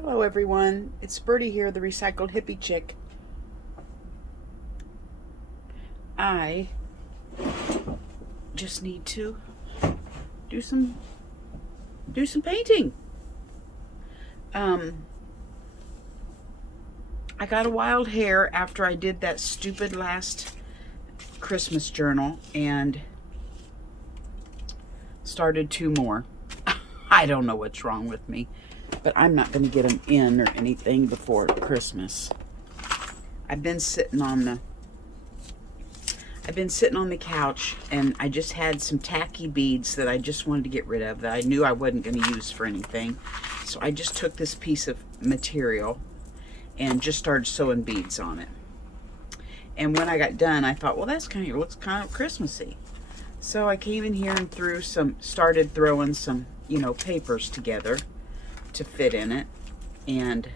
Hello everyone, it's Birdie here, the recycled hippie chick. I just need to do some painting. I got a wild hair after I did that stupid last Christmas journal and started two more. I don't know what's wrong with me, but I'm not going to get them in or anything before Christmas. I've been sitting on the couch and I just had some tacky beads that I just wanted to get rid of that I knew I wasn't going to use for anything. So I just took this piece of material and just started sewing beads on it. And when I got done, I thought, well, looks kind of Christmassy. So I came in here and started throwing some, papers together to fit in it. And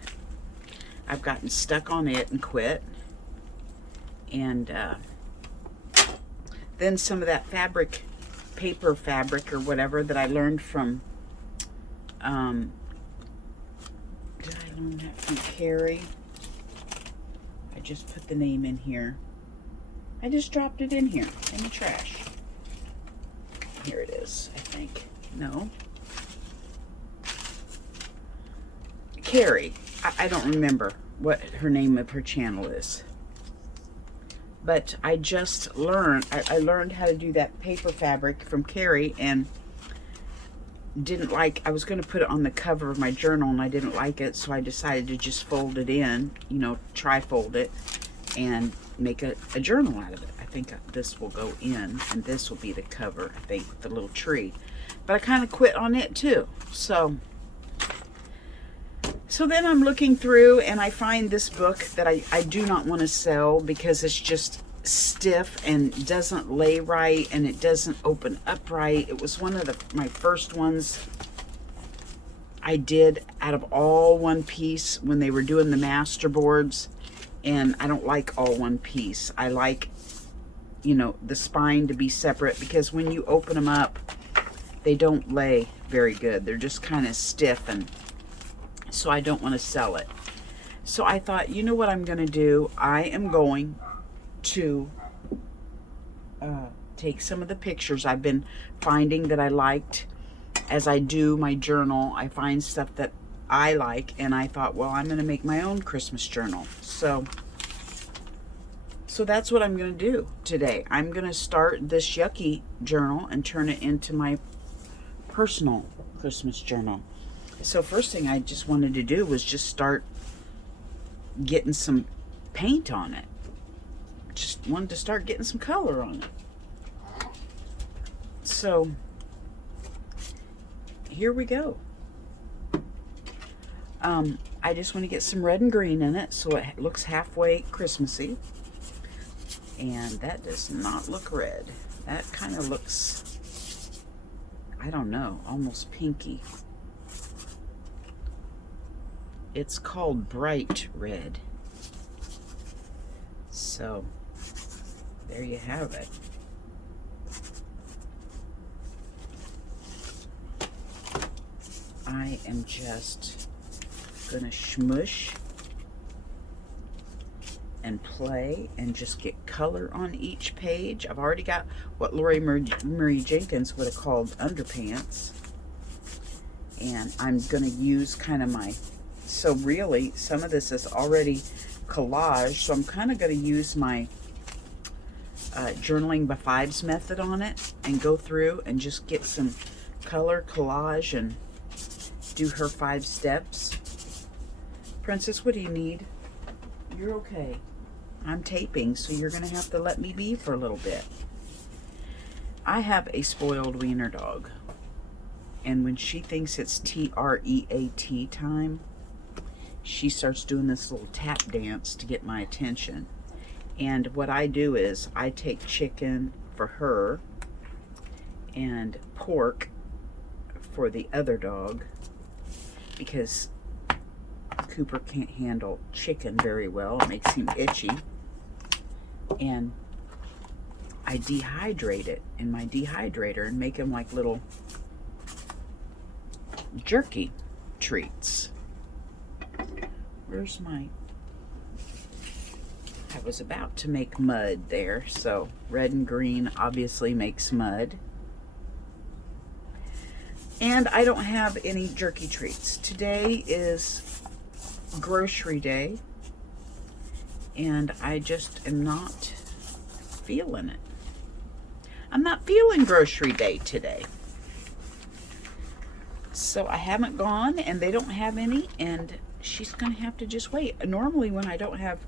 I've gotten stuck on it and quit. And then some of that paper fabric or whatever that I learned from, did I learn that from Carrie? I just put the name in here. I just dropped it in here, in the trash. Here it is, I think. No. Carrie. I don't remember what her name of her channel is. But I just learned, I learned how to do that paper fabric from Carrie and I was going to put it on the cover of my journal and I didn't like it, so I decided to just fold it in, tri-fold it and make a journal out of it. I think this will go in and this will be the cover, I think, with the little tree. But I kind of quit on it too. So then I'm looking through and I find this book that I do not want to sell because it's just stiff and doesn't lay right and it doesn't open up right. It was one of my first ones I did out of all one piece when they were doing the master boards, and I don't like all one piece. I like, the spine to be separate because when you open them up, they don't lay very good. They're just kind of stiff, and so I don't want to sell it. So I thought, you know what I'm going to do? I am going to take some of the pictures I've been finding that I liked. As I do my journal, I find stuff that I like, and I thought, well, I'm going to make my own Christmas journal. So that's what I'm going to do today. I'm going to start this yucky journal and turn it into my personal Christmas journal. So first thing I just wanted to do was just start getting some paint on it. Just wanted to start getting some color on it. So here we go. I just want to get some red and green in it so it looks halfway Christmassy. And that does not look red. That kind of looks, I don't know, almost pinky. It's called bright red. So there you have it. I am just gonna smush and play and just get color on each page. I've already got what Lori Marie Jenkins would have called underpants, and I'm gonna use kind of so really some of this is already collage, so I'm kind of going to use my journaling by fives method on it and go through and just get some color collage and do her 5 steps. Princess, what do you need? You're okay. I'm taping, so you're going to have to let me be for a little bit. I have a spoiled wiener dog, and when she thinks it's TREAT time, she starts doing this little tap dance to get my attention. And what I do is I take chicken for her and pork for the other dog because Cooper can't handle chicken very well. It makes him itchy. And I dehydrate it in my dehydrator and make them like little jerky treats. Where's my... I was about to make mud there, so red and green obviously makes mud. And I don't have any jerky treats. Today is grocery day, and I just am not feeling it. I'm not feeling grocery day today. So I haven't gone, and they don't have any, and she's going to have to just wait. Normally when I don't have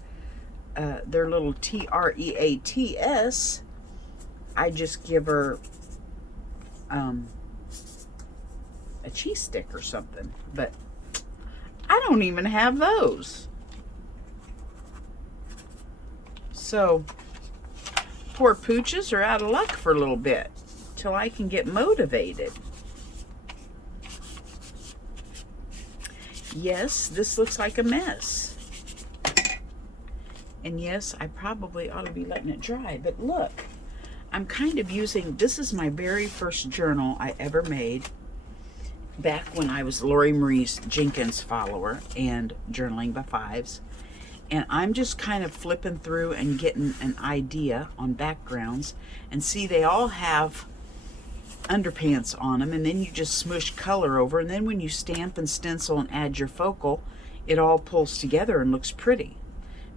their little TREATS, I just give her a cheese stick or something, but I don't even have those. So poor pooches are out of luck for a little bit till I can get motivated. Yes, this looks like a mess. And yes, I probably ought to be letting it dry, but look, I'm kind of using, this is my very first journal I ever made back when I was Lori Marie Jenkins follower and journaling by fives. And I'm just kind of flipping through and getting an idea on backgrounds. And see, they all have underpants on them, and then you just smush color over, and then when you stamp and stencil and add your focal, it all pulls together and looks pretty.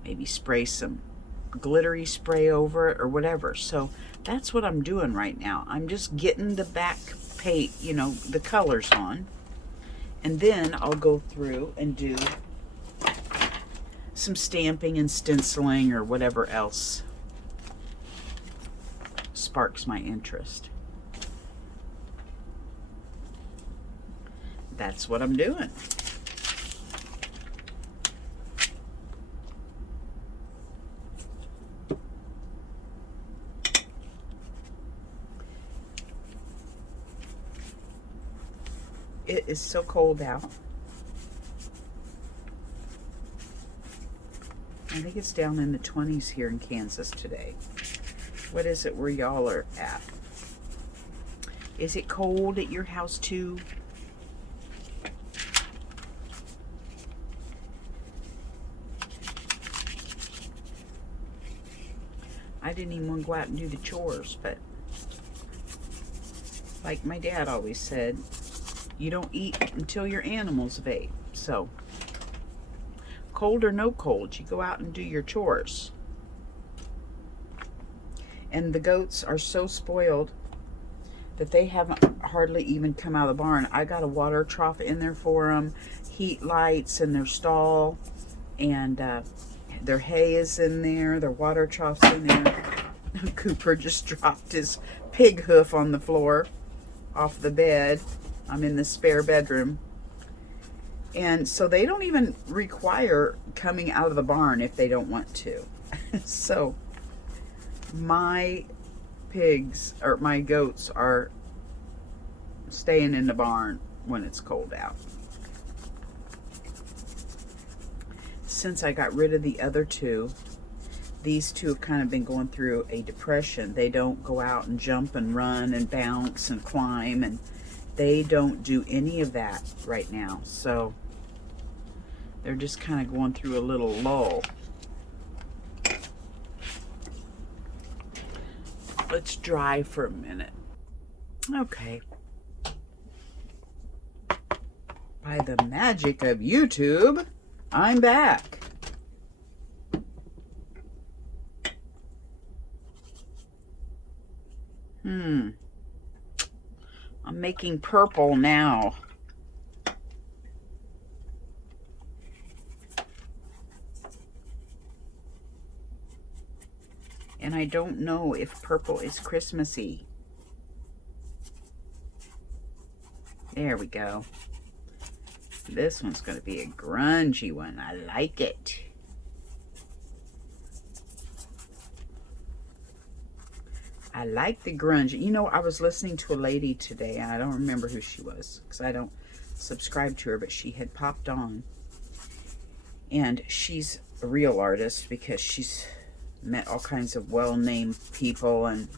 Maybe spray some glittery spray over it or whatever. So that's what I'm doing right now. I'm just getting the back paint, you know, the colors on, and then I'll go through and do some stamping and stenciling or whatever else sparks my interest. That's what I'm doing. It is so cold out. I think it's down in the 20s here in Kansas today. What is it where y'all are at? Is it cold at your house too? I didn't even want to go out and do the chores, but like my dad always said, you don't eat until your animals have ate. So, cold or no cold, you go out and do your chores. And the goats are so spoiled that they haven't hardly even come out of the barn. I got a water trough in there for them, heat lights in their stall, and their hay is in there, their water trough's in there. Cooper just dropped his pig hoof on the floor off the bed. I'm in the spare bedroom. And so they don't even require coming out of the barn if they don't want to. So my pigs, or my goats, are staying in the barn when it's cold out. Since I got rid of the other two, these two have kind of been going through a depression. They don't go out and jump and run and bounce and climb, and they don't do any of that right now. So they're just kind of going through a little lull. Let's dry for a minute. Okay. By the magic of YouTube, I'm back. I'm making purple now. And I don't know if purple is Christmassy. There we go. This one's going to be a grungy one. I like it. I like the grunge. You know, I was listening to a lady today, and I don't remember who she was because I don't subscribe to her, but she had popped on. And she's a real artist because she's met all kinds of well-named people, and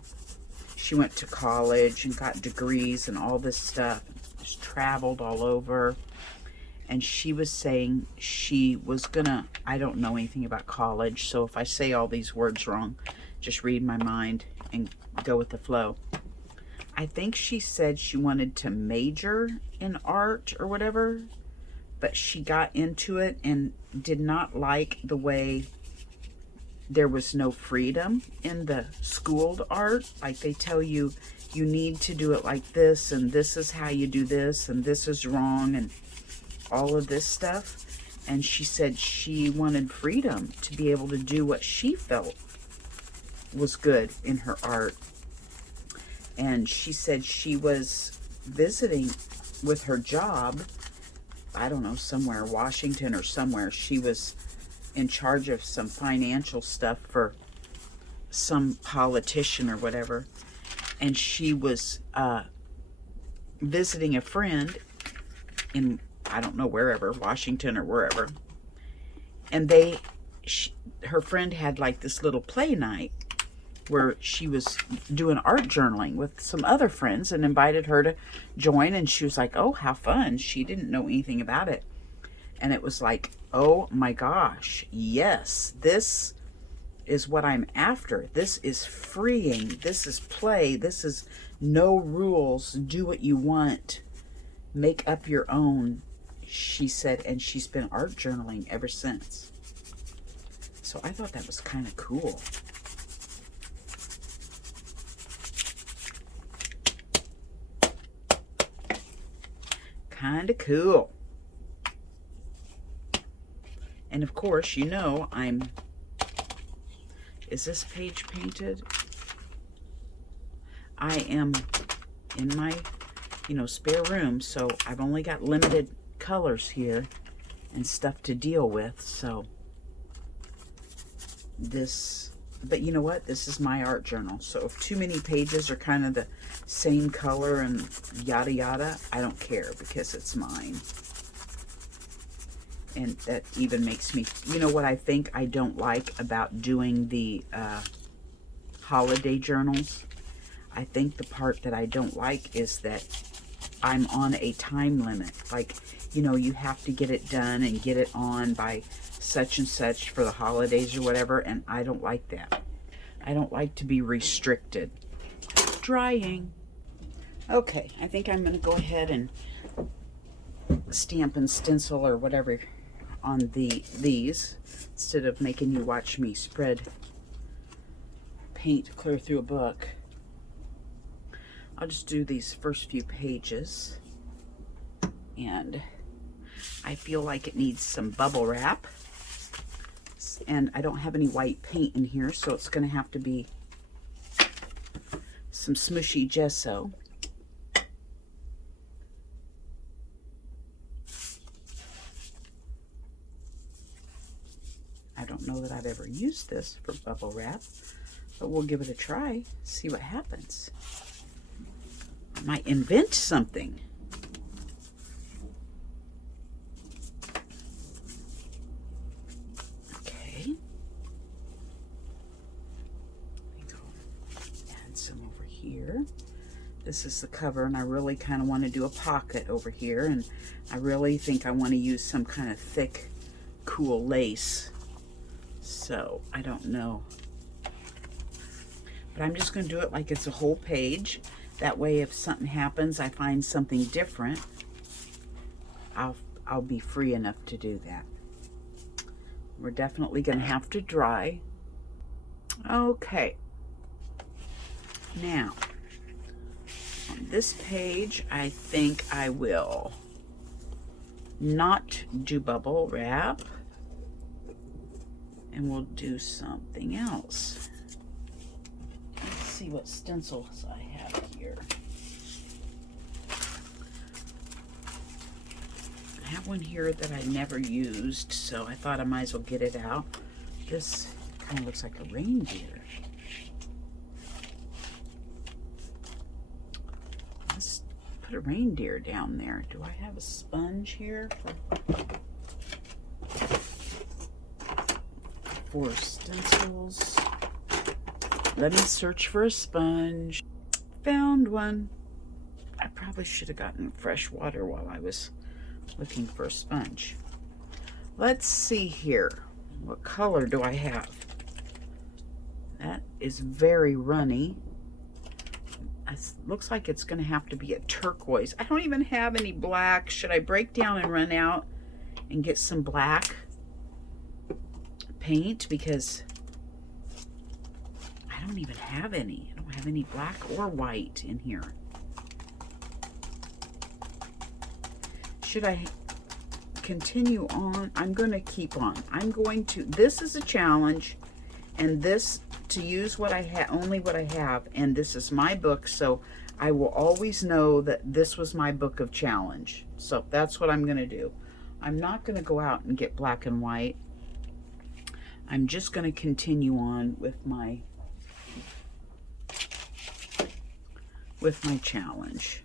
she went to college and got degrees and all this stuff. Just traveled all over. and she was saying she was gonna, I don't know anything about college, so if I say all these words wrong, just read my mind and go with the flow. I think she said she wanted to major in art or whatever, but she got into it and did not like the way there was no freedom in the schooled art. Like they tell you, you need to do it like this, and this is how you do this, and this is wrong, and all of this stuff. And she said she wanted freedom to be able to do what she felt was good in her art. And she said she was visiting with her job, I don't know, somewhere, Washington or somewhere. She was in charge of some financial stuff for some politician or whatever. And she was visiting a friend in, I don't know, wherever, Washington or wherever. And her friend had like this little play night where she was doing art journaling with some other friends and invited her to join. And she was like, oh, how fun. She didn't know anything about it. And it was like, oh my gosh, yes, this is what I'm after. This is freeing. This is play. This is no rules. Do what you want. Make up your own, she said. And she's been art journaling ever since. So I thought that was kind of cool. Kind of cool. And of course, you know, is this page painted? I am in my, spare room, so I've only got limited colors here and stuff to deal with, so this, but you know what? This is my art journal, so if too many pages are kind of the same color and yada yada, I don't care because it's mine. And that even makes me, what I think I don't like about doing the holiday journals? I think the part that I don't like is that I'm on a time limit. Like, you have to get it done and get it on by such and such for the holidays or whatever, and I don't like that. I don't like to be restricted. Drying. Okay, I think I'm going to go ahead and stamp and stencil or whatever on these instead of making you watch me spread paint clear through a book. I'll just do these first few pages, and I feel like it needs some bubble wrap, and I don't have any white paint in here, so it's going to have to be some smushy gesso. I don't know that I've ever used this for bubble wrap, but we'll give it a try, see what happens. I might invent something. Okay. Let me go add some over here. This is the cover, and I really kind of want to do a pocket over here, and I really think I want to use some kind of thick, cool lace. So, I don't know. But I'm just going to do it like it's a whole page. That way, if something happens, I find something different, I'll be free enough to do that. We're definitely going to have to dry. Okay. Now, on this page, I think I will not do bubble wrap. And we'll do something else. Let's see what stencils I have here. I have one here that I never used, so I thought I might as well get it out. This kind of looks like a reindeer. Let's put a reindeer down there. Do I have a sponge here for stencils? Let me search for a sponge. Found one. I probably should have gotten fresh water while I was looking for a sponge. Let's see here. What color do I have? That is very runny. It looks like it's going to have to be a turquoise. I don't even have any black. Should I break down and run out and get some black paint? Because I don't even have any. I don't have any black or white in here. Should I continue on? I'm going to keep on. I'm going to, this is a challenge, and this, to use what I have, only what I have, and this is my book, so I will always know that this was my book of challenge. So that's what I'm going to do. I'm not going to go out and get black and white. I'm just going to continue on with my challenge.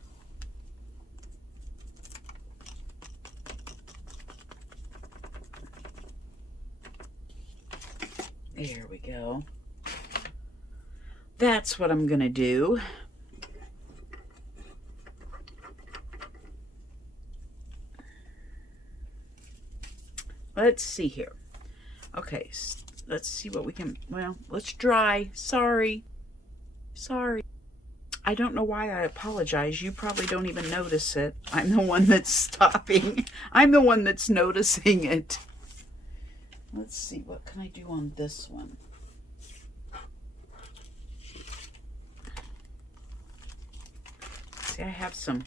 There we go. That's what I'm going to do. Let's see here. Okay, let's see what we can, well, let's dry. Sorry. I don't know why I apologize. You probably don't even notice it. I'm the one that's stopping. I'm the one that's noticing it. Let's see, what can I do on this one? See, I have some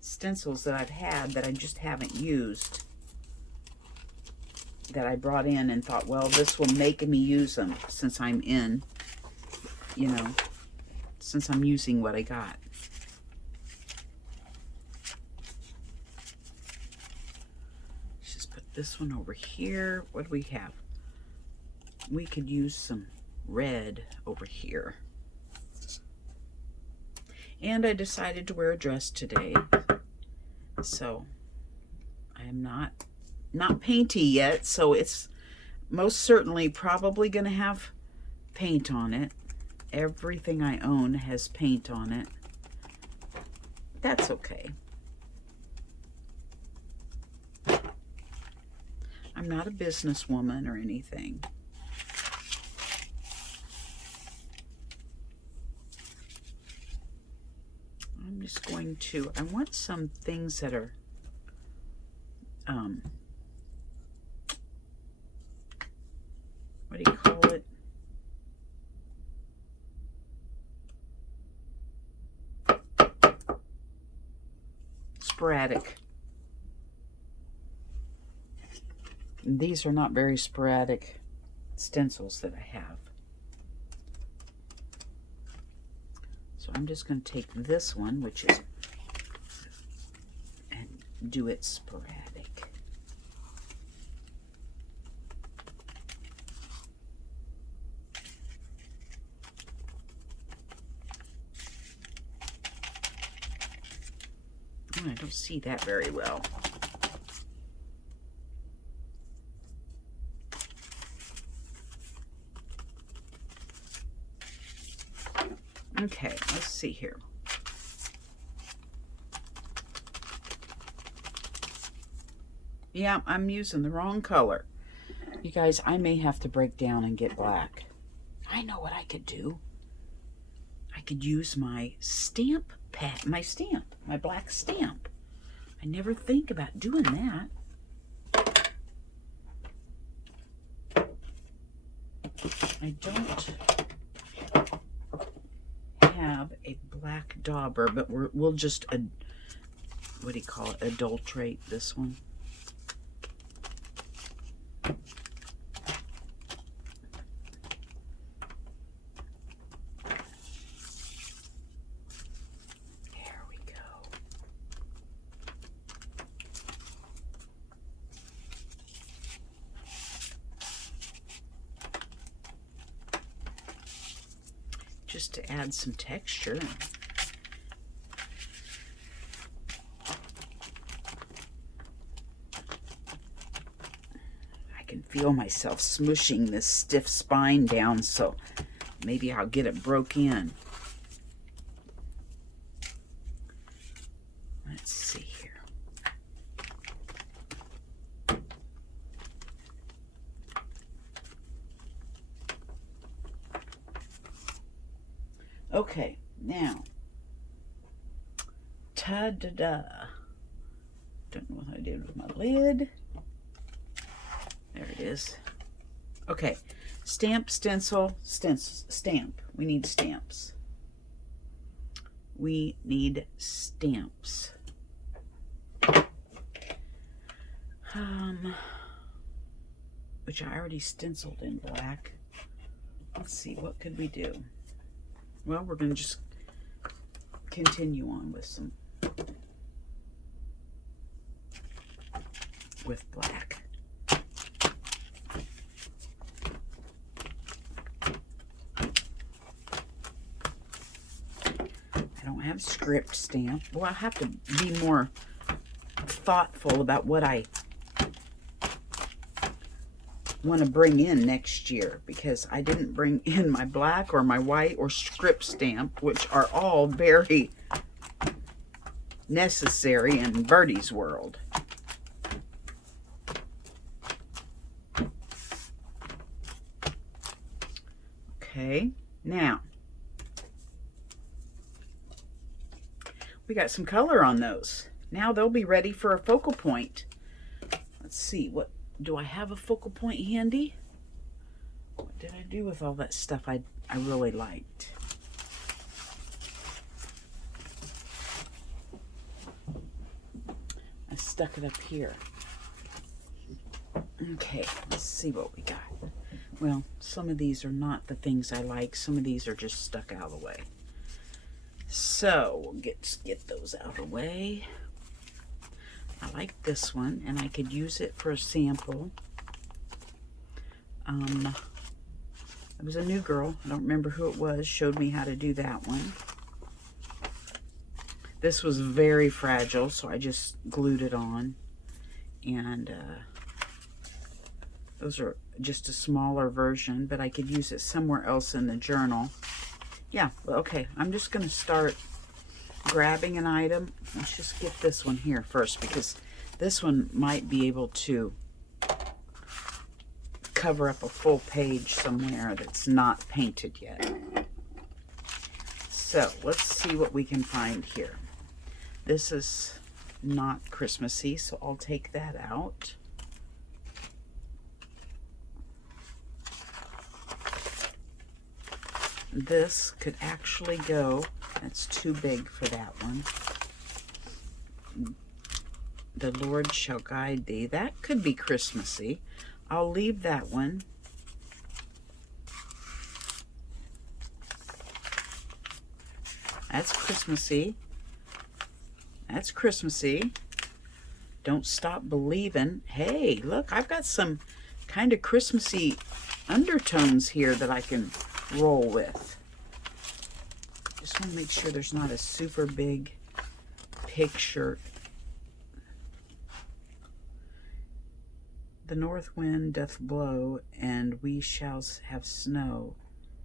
stencils that I've had that I just haven't used, that I brought in and thought, well, this will make me use them since I'm in, you know, since I'm using what I got. Let's just put this one over here. What do we have? We could use some red over here. And I decided to wear a dress today, so I am not painty yet, so it's most certainly probably going to have paint on it. Everything I own has paint on it. That's okay. I'm not a businesswoman or anything. I'm just going to, I want some things that are what do you call it? Sporadic. And these are not very sporadic stencils that I have. So I'm just going to take this one, which is, and do it sporadic. Oh, I don't see that very well. Okay, let's see here. Yeah, I'm using the wrong color. You guys, I may have to break down and get black. I know what I could do. I could use my stamp pad, my black stamp. I never think about doing that. I don't have a black dauber, but we'll just, what do you call it, adulterate this one. There we go. Just to add some texture. I can feel myself smushing this stiff spine down, so maybe I'll get it broke in. Let's see here. Okay, now, ta-da-da. Don't know what I did with my lid. There it is. Okay, stamp, stencil, stamp. We need stamps. We need stamps. Which I already stenciled in black. Let's see, what could we do? Well, we're going to just continue on with black. I don't have script stamp. Well, I have to be more thoughtful about what I want to bring in next year, because I didn't bring in my black or my white or script stamp, which are all very necessary in Birdie's world. Okay, now we got some color on those. Now they'll be ready for a focal point. Let's see, what do I have a focal point handy? What did I do with all that stuff I really liked? I stuck it up here. Okay, let's see what we got. Well, some of these are not the things I like. Some of these are just stuck out of the way. So we'll get those out of the way. I like this one, and I could use it for a sample. It was a new girl, I don't remember who it was, showed me how to do that one. This was very fragile, so I just glued it on. And those are just a smaller version, but I could use it somewhere else in the journal. Yeah, okay, I'm just going to start grabbing an item. Let's just get this one here first, because this one might be able to cover up a full page somewhere that's not painted yet. So let's see what we can find here. This is not Christmassy, so I'll take that out. This could actually go, that's too big for that one. The Lord shall guide thee. That could be Christmassy. I'll leave that one. That's Christmassy. That's Christmassy. Don't stop believing. Hey, look, I've got some kind of Christmassy undertones here that I can roll with. Just want to make sure there's not a super big picture. The north wind doth blow, and we shall have snow.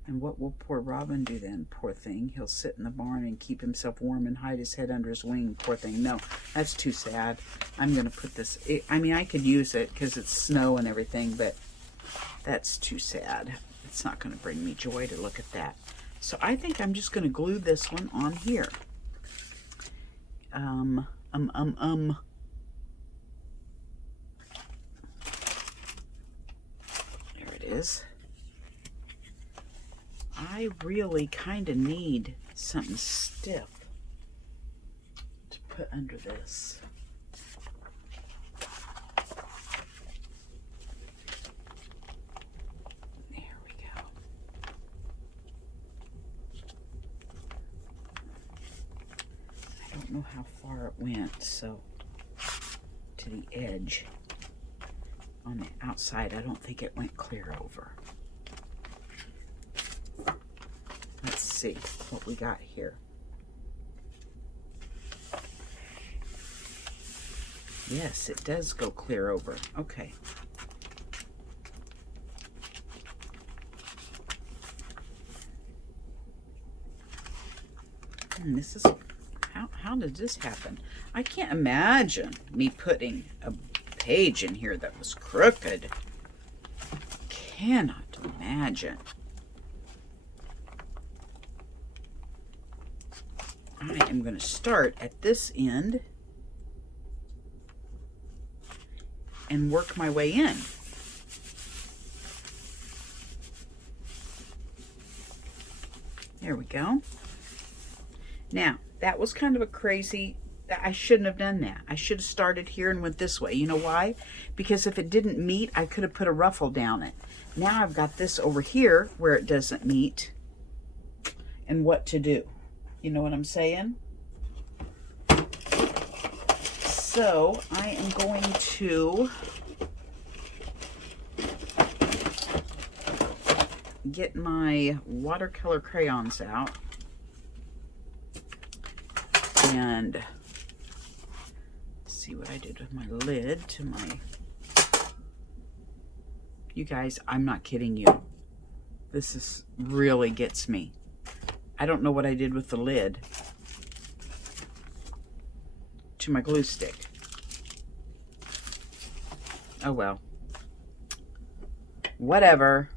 And what will poor Robin do then? Poor thing. He'll sit in the barn and keep himself warm and hide his head under his wing. Poor thing. No, that's too sad. I'm going to put this... I mean, I could use it because it's snow and everything, but that's too sad. It's not going to bring me joy to look at that. So I think I'm just going to glue this one on here. There it is. I really kind of need something stiff to put under this. There we go. I don't know how far it went, so to the edge. On the outside, I don't think it went clear over. Let's see what we got here. Yes, it does go clear over. Okay. And this is, how did this happen? I can't imagine me putting a page in here that was crooked. Cannot imagine. I am going to start at this end and work my way in. There we go. Now, that was kind of a crazy, I shouldn't have done that. I should have started here and went this way. You know why? Because if it didn't meet, I could have put a ruffle down it. Now I've got this over here where it doesn't meet, and what to do. You know what I'm saying? So I am going to get my watercolor crayons out and see what I did with my lid to my... You guys, I'm not kidding you. This is really gets me. I don't know what I did with the lid to my glue stick. Oh well. Whatever.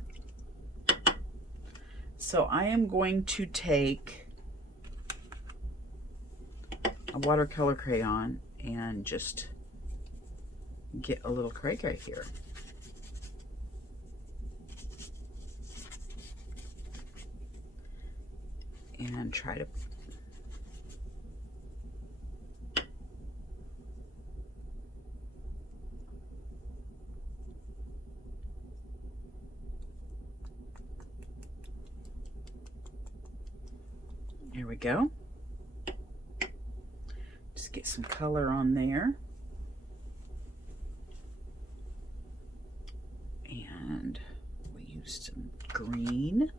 So I am going to take a watercolor crayon and just get a little cray right here. And try to there we go. Just get some color on there. And we used some green.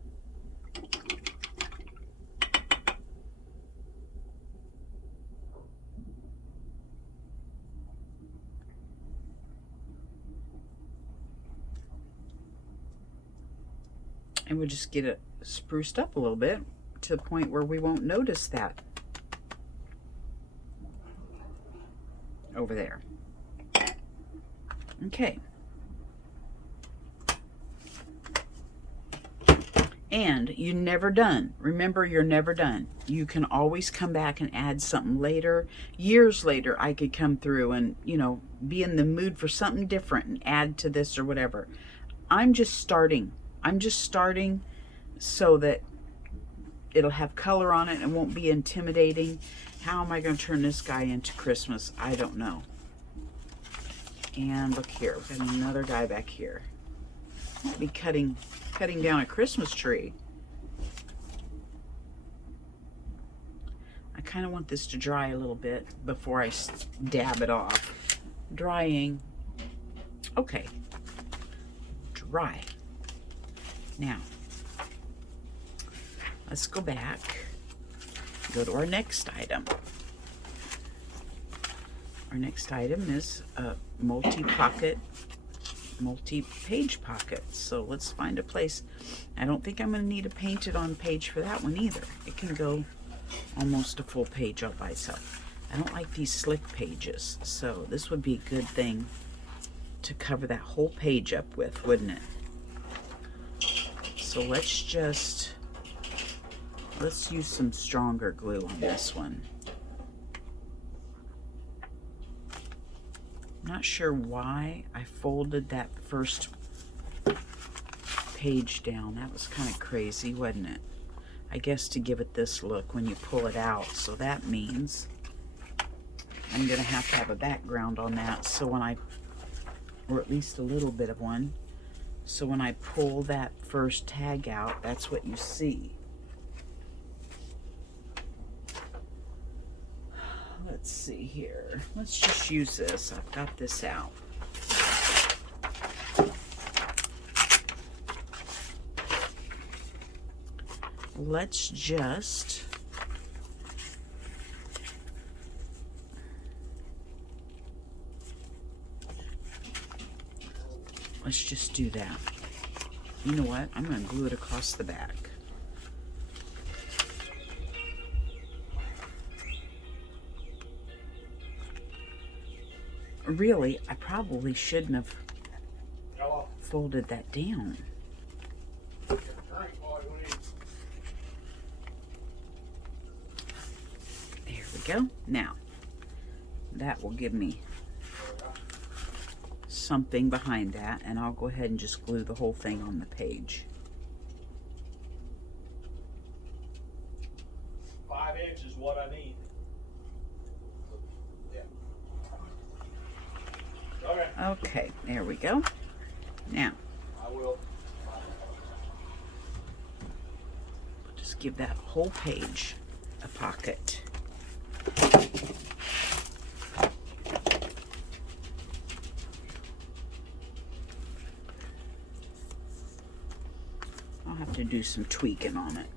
And we'll just get it spruced up a little bit to the point where we won't notice that over there. Okay. And you're never done. Remember, you're never done. You can always come back and add something later. Years later, I could come through and, you know, be in the mood for something different and add to this or whatever. I'm just starting. I'm just starting so that it'll have color on it and won't be intimidating. How am I going to turn this guy into Christmas? I don't know. And look here, we've got another guy back here. I'll be cutting down a Christmas tree. I kind of want this to dry a little bit before I dab it off. Drying. Okay. Dry. Now, let's go back, go to our next item. Our next item is a multi-page pocket. So let's find a place. I don't think I'm going to need a painted on page for that one either. It can go almost a full page all by itself. I don't like these slick pages, so this would be a good thing to cover that whole page up with, wouldn't it? So let's use some stronger glue on this one. Not sure why I folded that first page down. That was kind of crazy, wasn't it? I guess to give it this look when you pull it out. So that means I'm going to have a background on that. So when I, or at least a little bit of one. So when I pull that first tag out, that's what you see. Let's see here. Let's just use this. I've got this out. Let's just do that. You know what? I'm going to glue it across the back. Really, I probably shouldn't have folded that down. go. Now, that will give me something behind that, and I'll go ahead and just glue the whole thing on the page. 5 inches is what I need. Yeah. Okay. Okay, there we go. Now, I will. just give that whole page a pocket. I'll have to do some tweaking on it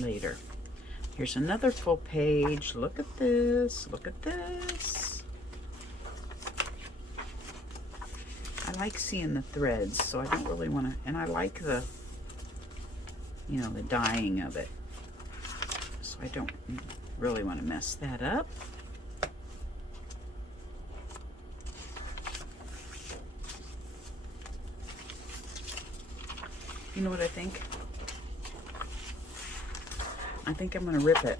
later. Here's another full page. Look at this. Look at this. I like seeing the threads, so I don't really want to, and I like the, you know, the dyeing of it. So I don't really want to mess that up. You know what I think? I think I'm going to rip it.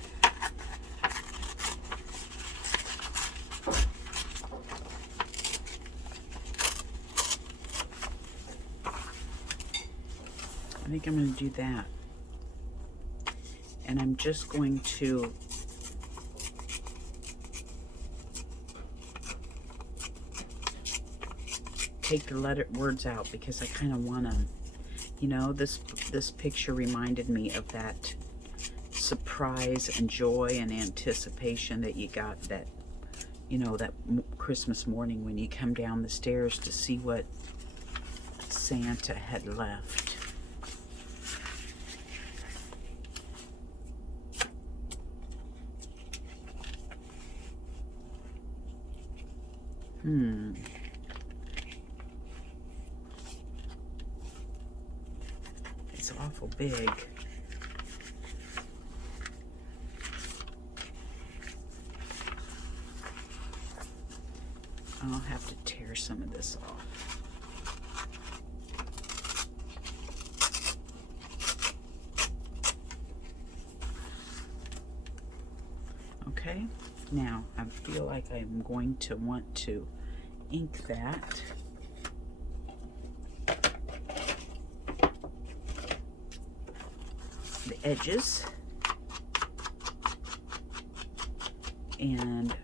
I think I'm going to do that. And I'm just going to take the words out because I kind of want them. You know, this picture reminded me of that surprise and joy and anticipation that you got that, you know, that Christmas morning when you come down the stairs to see what Santa had left. It's awful big. I'll have to tear some of this off. Okay, now I feel like I'm going to want to ink that. The edges. And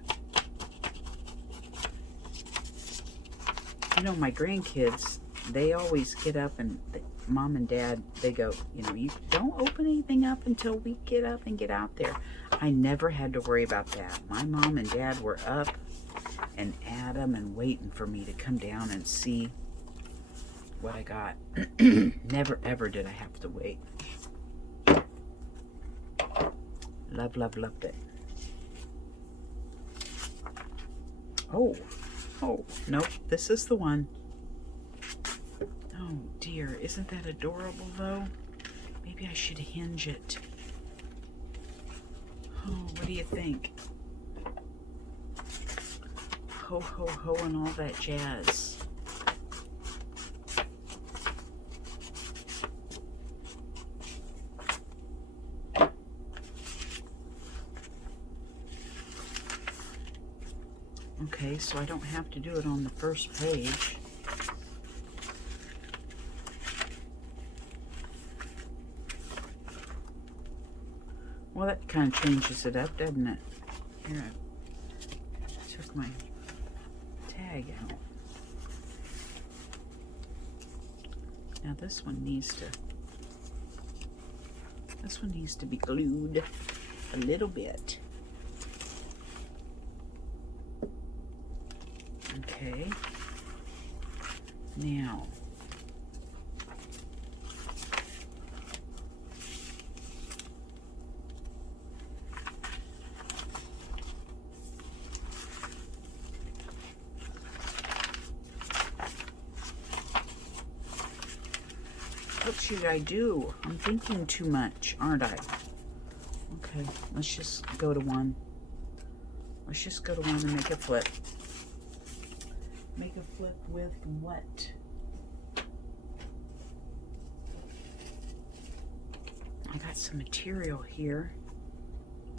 you know, my grandkids, they always get up and mom and dad, they go, you know, you don't open anything up until we get up and get out there. I never had to worry about that. My mom and dad were up and at 'em and waiting for me to come down and see what I got. Never ever did I have to wait. Love, love, loved it. Oh, nope, this is the one. Oh dear, isn't that adorable though? Maybe I should hinge it. Oh, what do you think? Ho, ho, ho, and all that jazz. Okay, so I don't have to do it on the first page. Well, that kind of changes it up, doesn't it? Here, I took my tag out. Now this one needs to be glued a little bit. Okay. Now, what should I do? I'm thinking too much, aren't I? Okay, let's just go to one. Let's just go to one and make a flip. Make a flip with what? I got some material here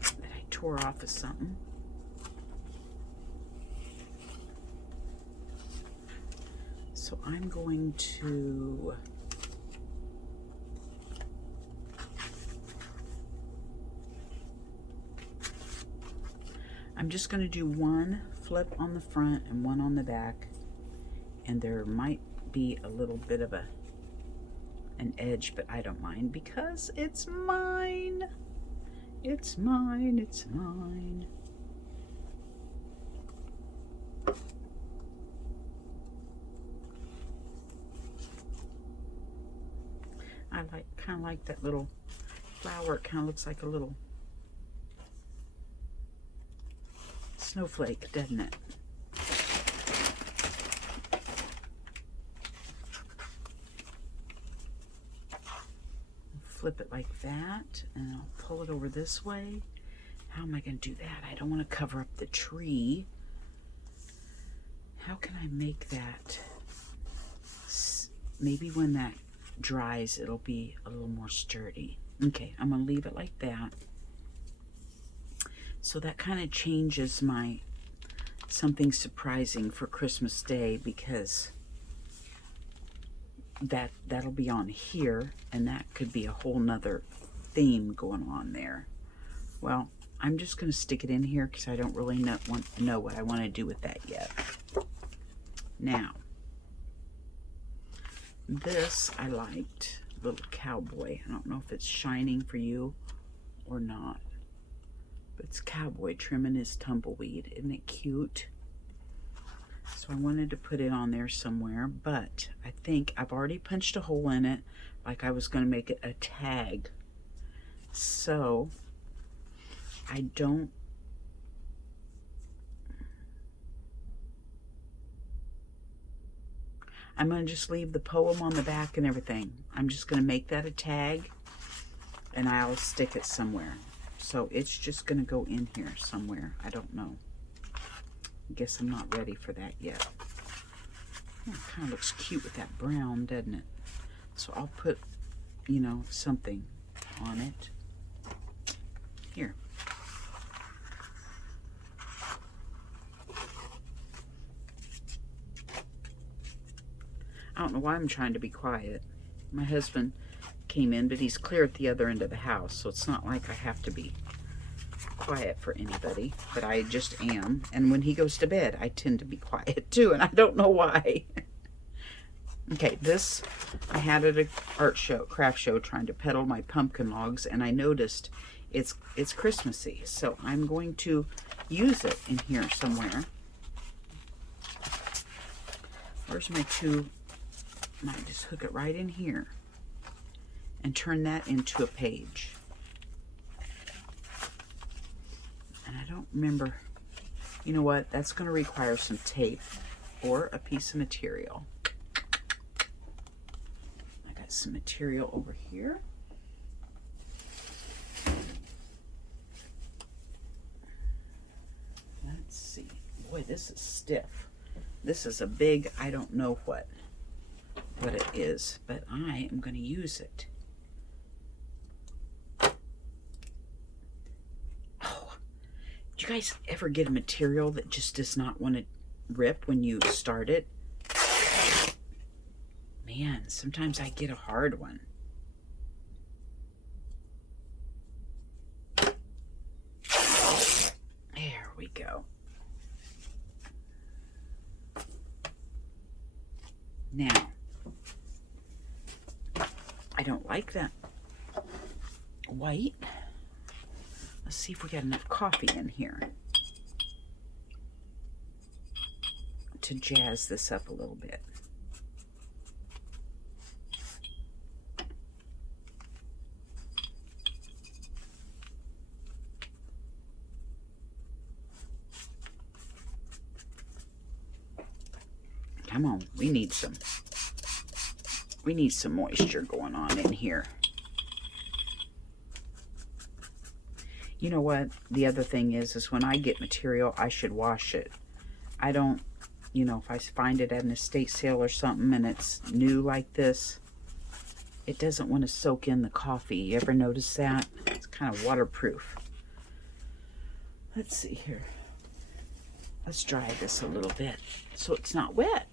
that I tore off of something. So I'm going to just going to do one flip on the front and one on the back, and there might be a little bit of an edge, but I don't mind because it's mine. It's mine, it's mine. I kind of like that little flower. It kind of looks like a little snowflake, doesn't it? Flip it like that, and I'll pull it over this way. How am I going to do that? I don't want to cover up the tree. How can I make that? Maybe when that dries, it'll be a little more sturdy. Okay, I'm going to leave it like that. So that kind of changes my something surprising for Christmas Day, because that'll be on here, and that could be a whole nother theme going on there. Well, I'm just going to stick it in here because I don't really know what I want to do with that yet. Now, this I liked, little cowboy. I don't know if it's shining for you or not, but it's cowboy trimming his tumbleweed. Isn't it cute? So I wanted to put it on there somewhere, but I think I've already punched a hole in it, like I was going to make it a tag. So I'm going to just leave the poem on the back and everything. I'm just going to make that a tag, and I'll stick it somewhere. So it's just going to go in here somewhere. I don't know. I guess I'm not ready for that yet. Oh, it kind of looks cute with that brown, doesn't it? So I'll put, you know, something on it. Here. I don't know why I'm trying to be quiet. My husband came in, but he's clear at the other end of the house, so it's not like I have to be quiet for anybody, but I just am. And when he goes to bed, I tend to be quiet too, and I don't know why. Okay, this I had at a craft show, trying to peddle my pumpkin logs, and I noticed it's Christmassy, so I'm going to use it in here somewhere. Where's my two? I might just hook it right in here and turn that into a page. And I don't remember, you know what, that's going to require some tape or a piece of material. I got some material over here. Let's see. Boy, this is stiff. This is a big, I don't know what it is, but I am going to use it. Do you guys ever get a material that just does not want to rip when you start it? Man, sometimes I get a hard one. There we go. Now, I don't like that white. Let's see if we got enough coffee in here to jazz this up a little bit. Come on, we need some moisture going on in here. You know what? The other thing is when I get material, I should wash it. I don't, you know, if I find it at an estate sale or something and it's new like this, it doesn't want to soak in the coffee. You ever notice that? It's kind of waterproof. Let's see here. Let's dry this a little bit so it's not wet.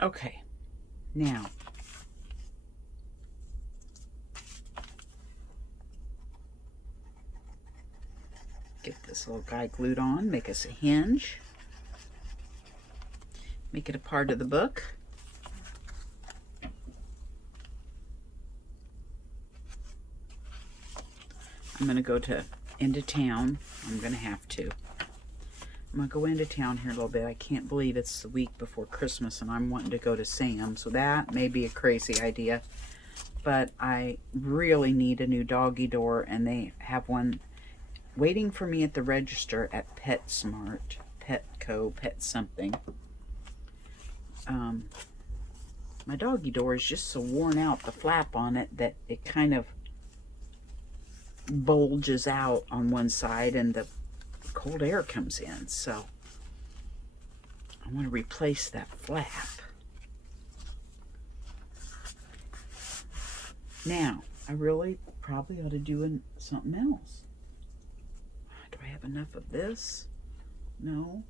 Okay, now get this little guy glued on, make us a hinge, make it a part of the book. I'm going to go into town. I'm going to have to. I'm going to go into town here a little bit. I can't believe it's the week before Christmas and I'm wanting to go to Sam. So that may be a crazy idea. But I really need a new doggy door. And they have one waiting for me at the register at PetSmart. Petco, Pet something. My doggy door is just so worn out, the flap on it, that it kind of bulges out on one side and the cold air comes in. So I want to replace that flap. Now, I really probably ought to do something else. Do I have enough of this? No.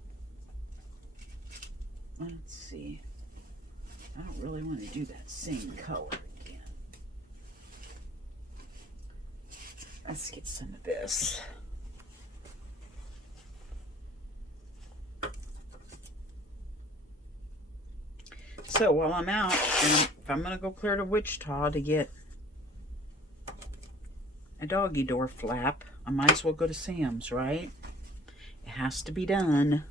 Let's see. I don't really want to do that same color again. Let's get some of this. So while I'm out, and if I'm going to go clear to Wichita to get a doggy door flap, I might as well go to Sam's, right? It has to be done.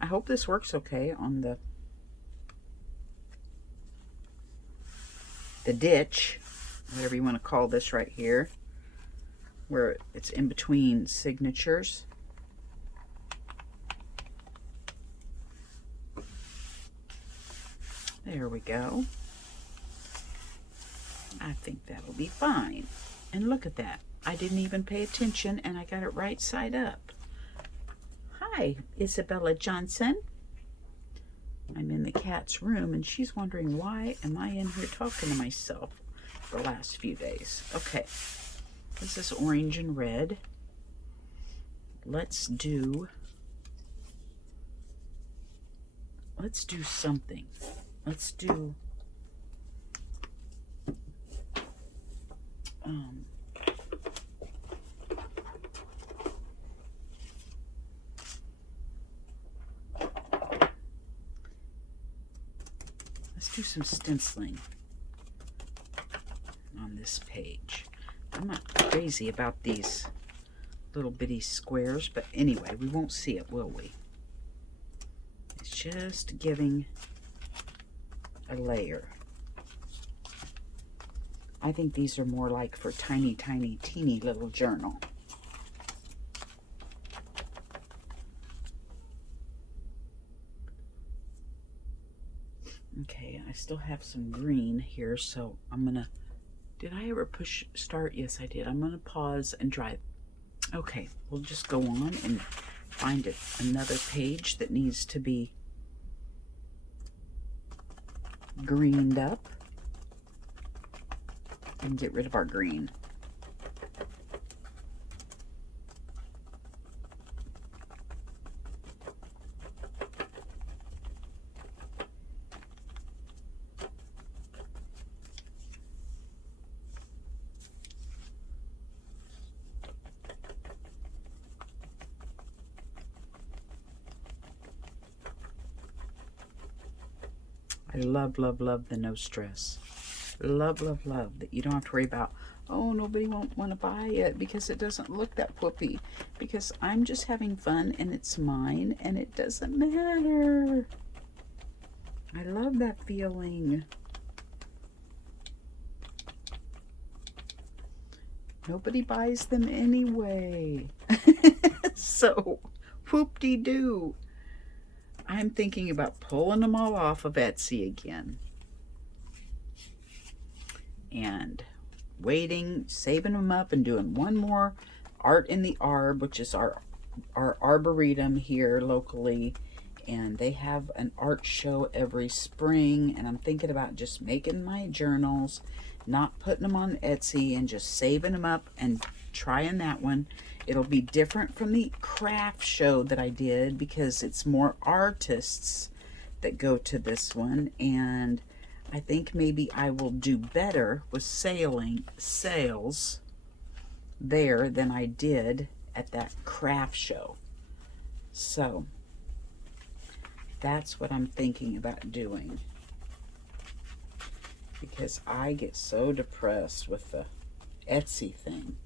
I hope this works okay on the ditch, whatever you want to call this right here, where it's in between signatures. There we go. I think that'll be fine. And look at that. I didn't even pay attention and I got it right side up. Hi, Isabella Johnson. I'm in the cat's room and she's wondering why am I in here talking to myself the last few days. Okay, this is orange and red. Let's do something. Let's do some stenciling on this page. I'm not crazy about these little bitty squares, but anyway, we won't see it, will we? It's just giving a layer. I think these are more like for tiny, tiny, teeny little journal. Okay, I still have some green here, so I'm gonna, did I ever push start? Yes, I did. I'm gonna pause and dry. Okay, we'll just go on and find another page that needs to be greened up and get rid of our green. I love, love, love the no stress. Love, love, love that you don't have to worry about, oh, nobody won't want to buy it because it doesn't look that whoopee. Because I'm just having fun and it's mine and it doesn't matter. I love that feeling. Nobody buys them anyway. So, whoop-de-doo. I'm thinking about pulling them all off of Etsy again. And waiting, saving them up and doing one more Art in the Arb, which is our arboretum here locally. and they have an art show every spring, and I'm thinking about just making my journals, not putting them on Etsy, and just saving them up and trying that one. It'll be different from the craft show that I did because it's more artists that go to this one, and I think maybe I will do better with sales there than I did at that craft show. So that's what I'm thinking about doing, because I get so depressed with the Etsy thing.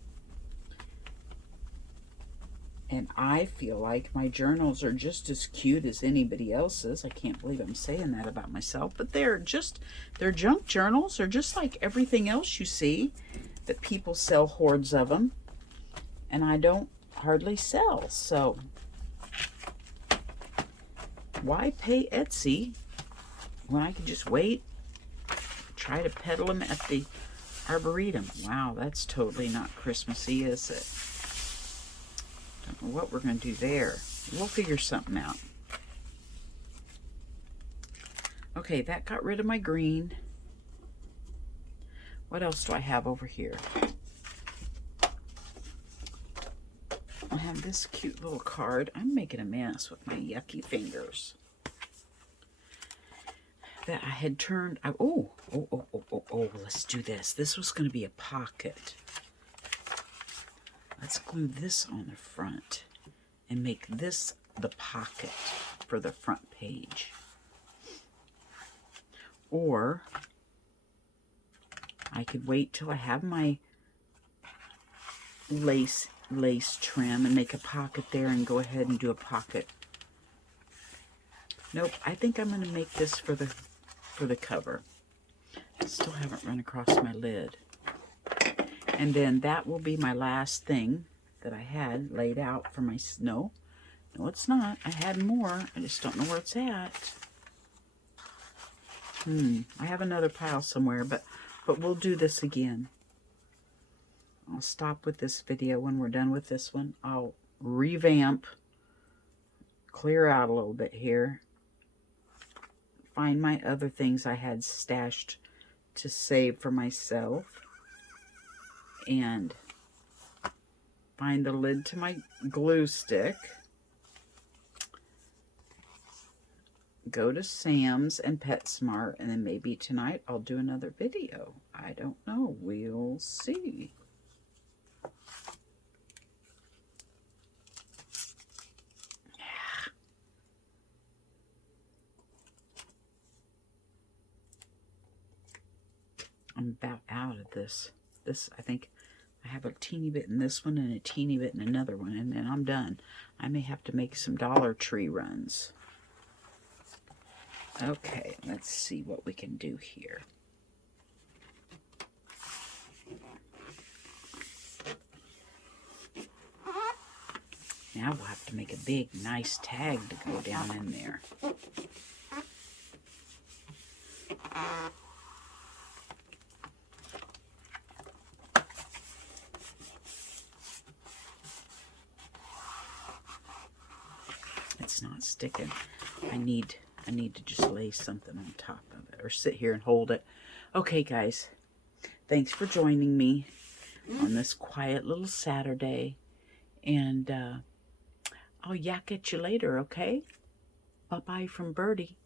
And I feel like my journals are just as cute as anybody else's. I can't believe I'm saying that about myself, but they're junk journals. They're just like everything else you see that people sell hordes of them, and I don't hardly sell. So why pay Etsy when I can just wait, try to peddle them at the Arboretum? Wow, that's totally not Christmassy, is it? Don't know what we're going to do there. We'll figure something out. Okay, that got rid of my green. What else do I have over here? I have this cute little card. I'm making a mess with my yucky fingers. That I had turned. Oh, let's do this. This was going to be a pocket. Let's glue this on the front and make this the pocket for the front page. Or I could wait till I have my lace trim and make a pocket there and go ahead and do a pocket. Nope, I think I'm going to make this for the cover. Still haven't run across my lid. And then that will be my last thing that I had laid out for my... No, it's not. I had more. I just don't know where it's at. I have another pile somewhere, but we'll do this again. I'll stop with this video when we're done with this one. I'll revamp, clear out a little bit here, find my other things I had stashed to save for myself, and find the lid to my glue stick. Go to Sam's and PetSmart, and then maybe tonight I'll do another video. I don't know. We'll see. I'm about out of this. I think I have a teeny bit in this one and a teeny bit in another one, and then I'm done. I may have to make some Dollar Tree runs. Okay, let's see what we can do here. Now we'll have to make a big, nice tag to go down in there. It's not sticking. I need to just lay something on top of it or sit here and hold it. Okay, guys. Thanks for joining me on this quiet little Saturday. And I'll yak at you later, okay? Bye-bye from Birdie.